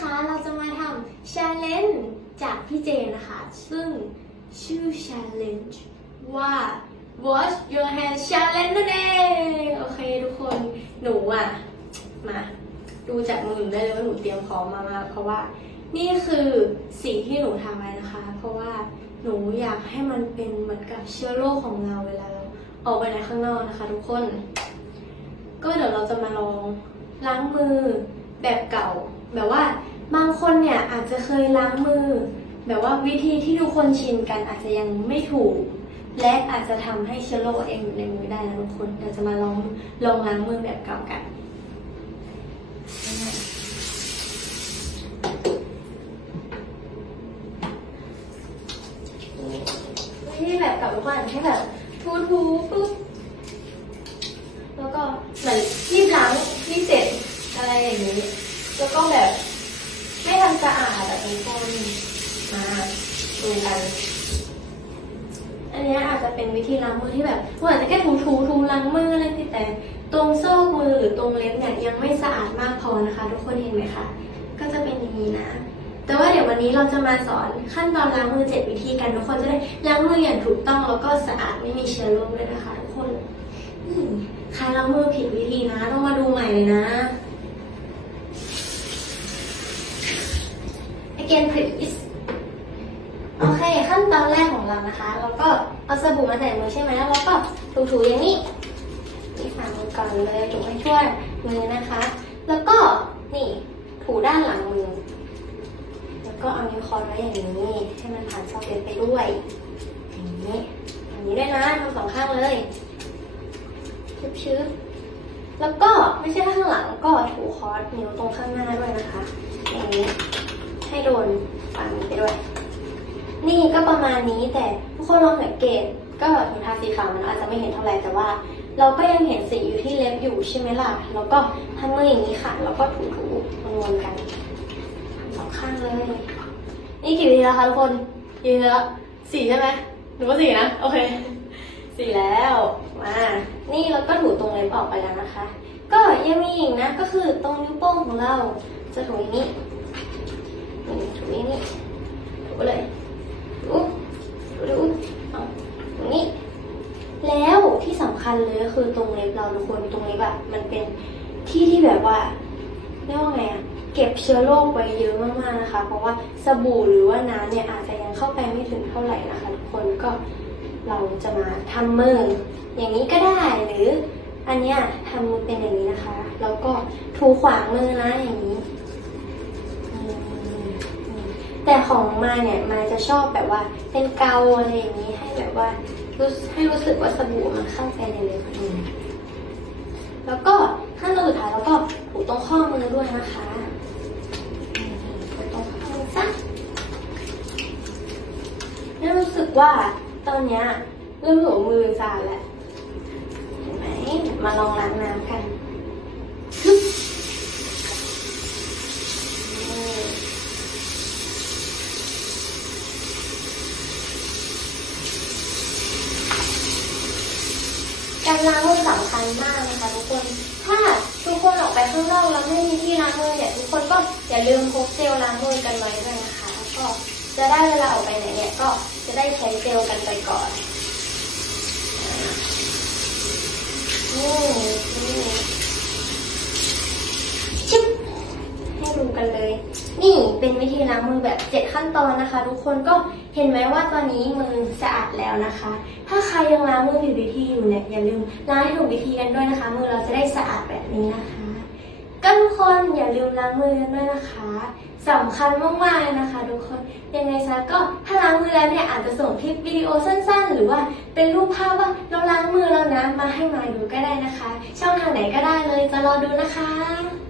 คะ เราจะมาทำ challenge จากพี่เจนนะคะ ซึ่งชื่อ challenge ว่า wash your hands challenge นั่นเอง โอเคทุกคน หนูอะ มาดูจากมือหนูได้เลยว่าหนูเตรียมพร้อมมามาเพราะว่านี่คือสีที่หนูทำไว้นะคะ เพราะว่าหนูอยากให้มันเป็นเหมือนกับเชื้อโรคของเราเวลาเราออกไปในข้างนอกนะคะ ทุกคน ก็เดี๋ยวเราจะมาลองล้างมือ แบบเก่า แบบว่าบางคนเนี่ยอาจจะเคยล้างมือ แบบว่าวิธีที่ทุกคนชินกันอาจจะยังไม่ถูก และอาจจะทำให้เชื้อโรคเองอยู่ในมือได้นะทุกคนเราจะมาลองลองล้างมือแบบเก่ากันวิธีแบบเก่าทุกคนให้แบบทูทูปุ๊บแล้วก็เหมือนรีบล้างรีบเสร็จ อะไรอย่างนี้ แล้วก็แบบไม่ทำสะอาดแบบทุกคนมาดูกัน อันนี้อาจจะเป็นวิธีล้างมือที่แบบเหมือนจจะแค่ถูถูถูล้างมืออะไรที่แต่ตรงซอกมือหรือตรงเล็บเนี่ยยังไม่สะอาดมากพอนะคะ ทุกคนเห็นไหมคะก็จะเป็นอย่างนี้นะ แต่ว่าเดี๋ยววันนี้เราจะมาสอนขั้นตอนล้างมือเจ็ดวิธีกันทุกคนจะได้ล้างมืออย่างถูกต้องแล้วก็สะอาดไม่มีเชื้อโรคด้วยนะคะ ทุกคนใครล้างมือผิดวิธีนะต้องมาดูใหม่เลยนะ again please โอเค ขั้นตอนแรกของเรานะคะ เราก็เอาสบู่มาใส่มือใช่ไหมแล้วเราก็ถูๆอย่างนี้นี่ฝ่ามือก่อนเลยถูให้ทั่วมือนะคะ แล้วก็นี่ถูด้านหลังมือ แล้วก็เอานิ้วคอนไว้อย่างนี้ ให้มันผ่านซอกเล็บไปด้วย อย่างนี้อย่างนี้ด้วยนะทำสองข้างเลยชึบๆแล้วก็ไม่ใช่แค่ข้างหลังก็ถูคอร์สนิ้วตรงข้างหน้าด้วยนะคะอย่างนี้ ให้โดนฟันไปด้วย นี่ก็ประมาณนี้แต่ทุกคนลองสังเกต ก็ถุงทาสีขาวมันอาจจะไม่เห็นเท่าไหร่แต่ว่า เราก็ยังเห็นสีอยู่ที่เล็บอยู่ใช่ไหมล่ะ แล้วก็ทำมืออย่างนี้ค่ะ แล้วก็ถูๆวนๆกันสองข้างเลย นี่กี่วิธีแล้วคะทุกคนกี่วิธีแล้วสี่ใช่ไหมหนูว่าสี่นะ โอเคสี่แล้วมานี่เราก็ถูตรงเล็บออกไปแล้วนะคะ ก็ยังมีอีกนะ ก็คือตรงนิ้วโป้งของเราจะถูอย่างนี้ นี่ถูอย่างนี้ถูเลยถูถูถูเอาอย่างนี้ แล้วที่สำคัญเลยก็คือตรงเล็บเราทุกคนตรงเล็บอะมันเป็นที่ที่แบบว่าเรียกว่าไงอะเก็บเชื้อโรคไว้เยอะมากๆนะคะ เพราะว่าสบู่หรือว่าน้ำเนี่ยอาจจะยังเข้าไปไม่ถึงเท่าไหร่นะคะทุกคนก็เราจะมาทำมืออย่างนี้ก็ได้หรืออันเนี้ยทำมือเป็นอย่างนี้นะคะ แล้วก็ถูขวางมือนะอย่างนี้ แต่ของมาเนี่ยมาจะชอบแบบว่าเป็นเกาอะไรอย่างนี้ให้แบบว่ารู้สึกให้รู้สึกว่าสบู่มันเข้าไปในเล็บมือแล้วก็ขั้นตอนสุดท้ายแล้วก็ถูตรงข้อมือด้วยนะคะอืมถูตรงข้อมือซะนี่รู้สึกว่าตอนเนี้ยเริ่มหัวมือสะอาดแล้วเห็นไหมมาลองล้างน้ำกันฮึบนี่ การล้างมือสำคัญมากนะคะทุกคน ถ้าทุกคนออกไปข้างนอกแล้วไม่มีที่ล้างมือเนี่ยทุกคนก็อย่าลืมพกเจลล้างมือกันไว้ด้วยนะคะแล้วก็จะได้เวลาออกไปไหนเนี่ยก็จะได้ใช้เจลกันไปก่อนนี่ชิบให้ดูกันเลย นี่เป็นวิธีล้าง มือแบบเจ็ดขั้นตอนนะคะ ทุกคนก็เห็นไหมว่าตอนนี้มือสะอาดแล้วนะคะ ถ้าใครยังล้างมือผิดวิธีอยู่เนี่ยอย่าลืมล้างให้ถูกวิธีกันด้วยนะคะ มือเราจะได้สะอาดแบบนี้นะคะ ก็ทุกคนอย่าลืมล้างมือกันด้วยนะคะสำคัญมากๆเลยนะคะ ทุกคนยังไงซะก็ถ้าล้างมือแล้วเนี่ยอาจจะส่งคลิปวิดีโอสั้น ๆ หรือว่าเป็นรูปภาพว่าเราล้างมือแล้วนะมาให้มาดูก็ได้นะคะ ช่องทางไหนก็ได้เลยจะรอดูนะคะ